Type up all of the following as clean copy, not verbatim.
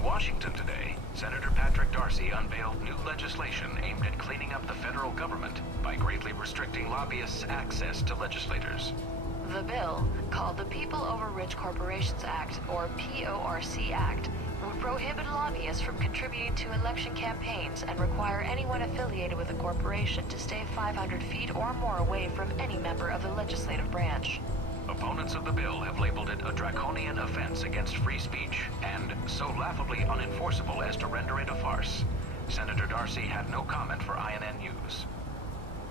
In Washington today, Senator Patrick Darcy unveiled new legislation aimed at cleaning up the federal government by greatly restricting lobbyists' access to legislators. The bill, called the People Over Rich Corporations Act, or PORC Act, would prohibit lobbyists from contributing to election campaigns and require anyone affiliated with a corporation to stay 500 feet or more away from any member of the legislative branch. Opponents of the bill have labeled it a draconian offense against free speech and so laughably unenforceable as to render it a farce. Senator Darcy had no comment for INN News.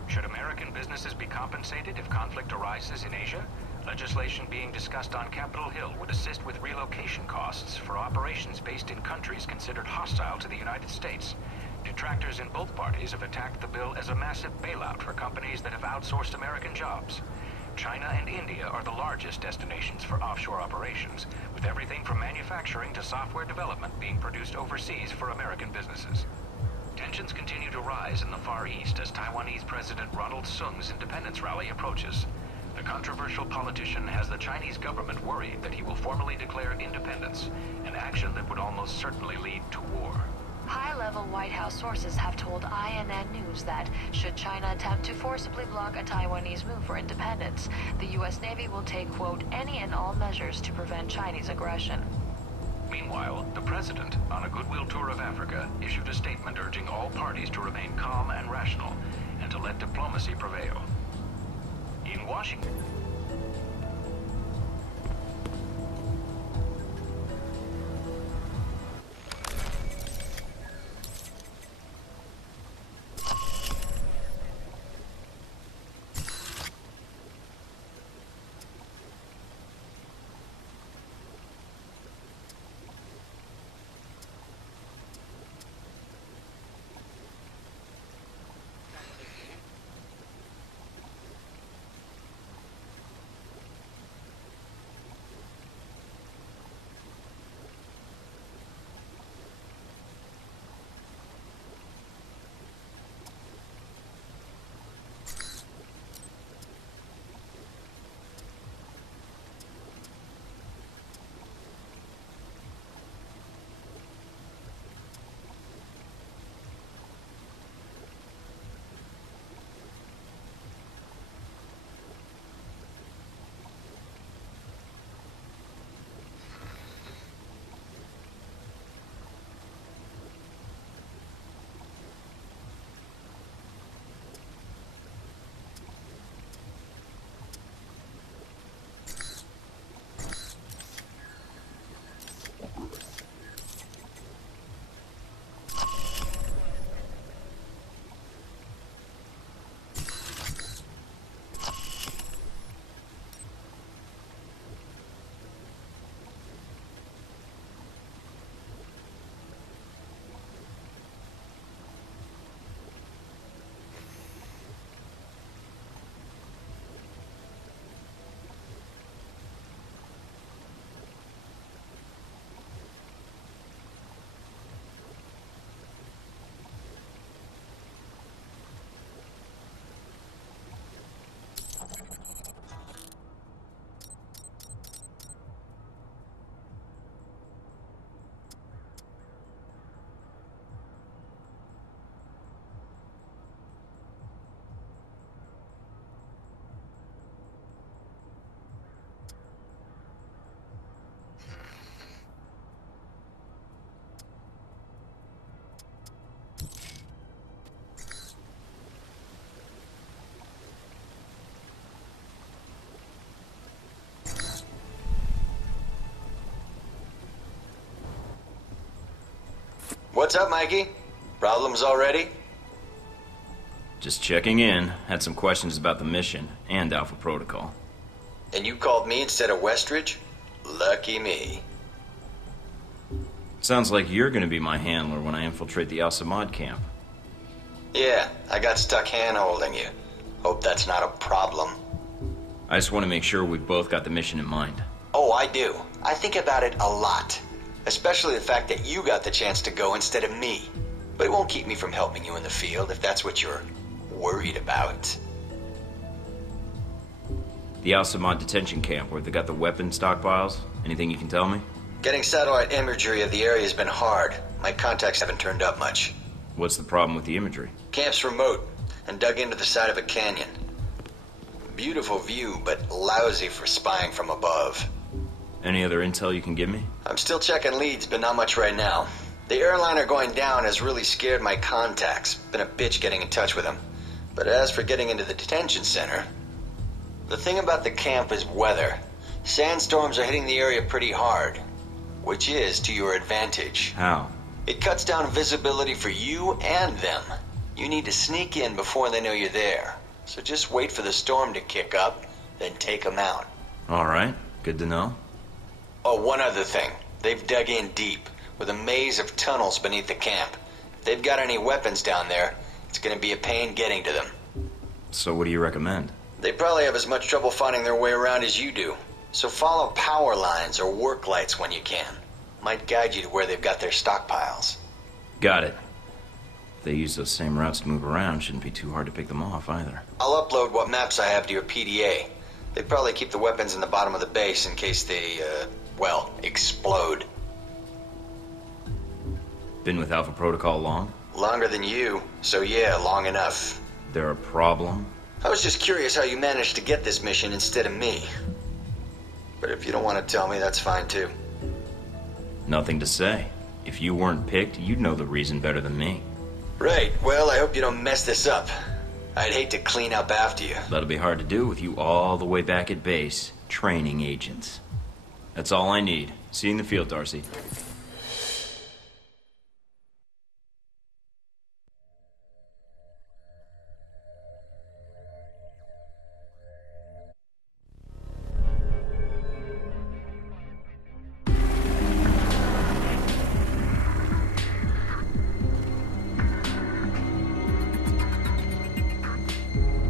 Should American businesses be compensated if conflict arises in Asia? Legislation being discussed on Capitol Hill would assist with relocation costs for operations based in countries considered hostile to the United States. Detractors in both parties have attacked the bill as a massive bailout for companies that have outsourced American jobs. China and India are the largest destinations for offshore operations, with everything from manufacturing to software development being produced overseas for American businesses. Tensions continue to rise in the Far East as Taiwanese President Ronald Sung's independence rally approaches. The controversial politician has the Chinese government worried that he will formally declare independence, an action that would almost certainly lead to war. High-level White House sources have told INN News that, should China attempt to forcibly block a Taiwanese move for independence, the U.S. Navy will take, quote, any and all measures to prevent Chinese aggression. Meanwhile, the president, on a goodwill tour of Africa, issued a statement urging all parties to remain calm and rational, and to let diplomacy prevail. In Washington... What's up, Mikey? Problems already? Just checking in. Had some questions about the mission and Alpha Protocol. And you called me instead of Westridge? Lucky me. Sounds like you're gonna be my handler when I infiltrate the Al-Samad camp. Yeah, I got stuck hand-holding you. Hope that's not a problem. I just want to make sure we've both got the mission in mind. Oh, I do. I think about it a lot. Especially the fact that you got the chance to go instead of me. But it won't keep me from helping you in the field if that's what you're worried about. The Al-Samad detention camp where they got the weapon stockpiles? Anything you can tell me? Getting satellite imagery of the area has been hard. My contacts haven't turned up much. What's the problem with the imagery? Camp's remote and dug into the side of a canyon. Beautiful view, but lousy for spying from above. Any other intel you can give me? I'm still checking leads, but not much right now. The airliner going down has really scared my contacts. Been a bitch getting in touch with them. But as for getting into the detention center, the thing about the camp is weather. Sandstorms are hitting the area pretty hard, which is to your advantage. How? It cuts down visibility for you and them. You need to sneak in before they know you're there. So just wait for the storm to kick up, then take them out. All right, good to know. Oh, one other thing. They've dug in deep, with a maze of tunnels beneath the camp. If they've got any weapons down there, it's gonna be a pain getting to them. So what do you recommend? They probably have as much trouble finding their way around as you do. So follow power lines or work lights when you can. Might guide you to where they've got their stockpiles. Got it. If they use those same routes to move around, shouldn't be too hard to pick them off either. I'll upload what maps I have to your PDA. They probably keep the weapons in the bottom of the base in case they, well, explode. Been with Alpha Protocol long? Longer than you, so yeah, long enough. There a problem? I was just curious how you managed to get this mission instead of me. But if you don't want to tell me, that's fine too. Nothing to say. If you weren't picked, you'd know the reason better than me. Right, well, I hope you don't mess this up. I'd hate to clean up after you. That'll be hard to do with you all the way back at base, training agents. That's all I need. See you in the field, Darcy.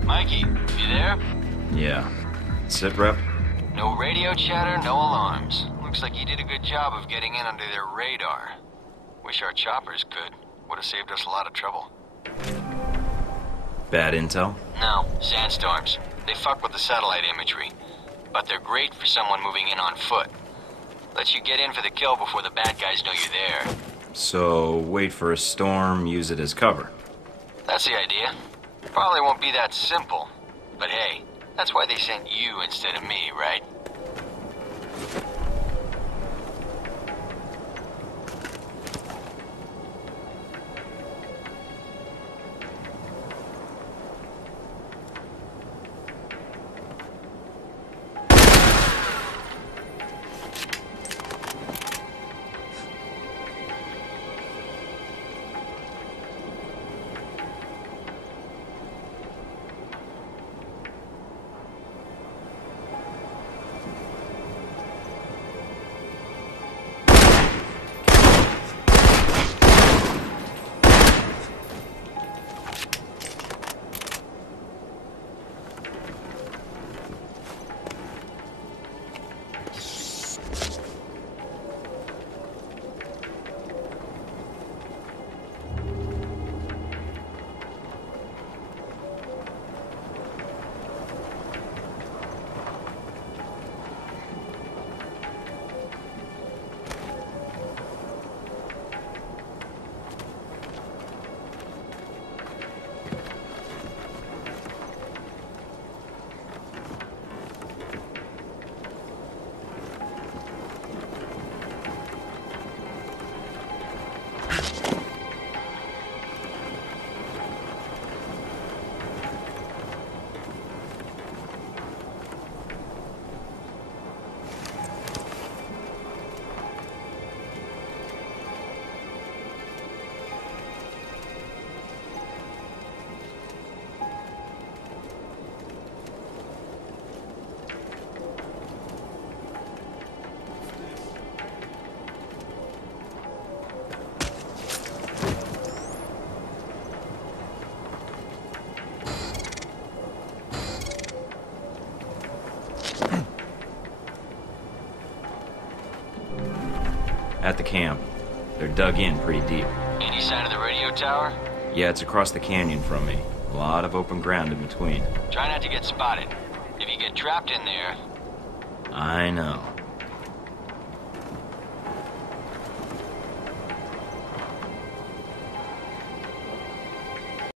Mikey, you there? Yeah. Sit, Rep? No radio chatter, no alarms. Looks like you did a good job of getting in under their radar. Wish our choppers could. Would have saved us a lot of trouble. Bad intel? No, sandstorms. They fuck with the satellite imagery. But they're great for someone moving in on foot. Lets you get in for the kill before the bad guys know you're there. So, wait for a storm, use it as cover. That's the idea. Probably won't be that simple. But hey, that's why they sent you instead of me, right? At the camp. They're dug in pretty deep. Any sign of the radio tower? Yeah, it's across the canyon from me. A lot of open ground in between. Try not to get spotted. If you get trapped in there... I know.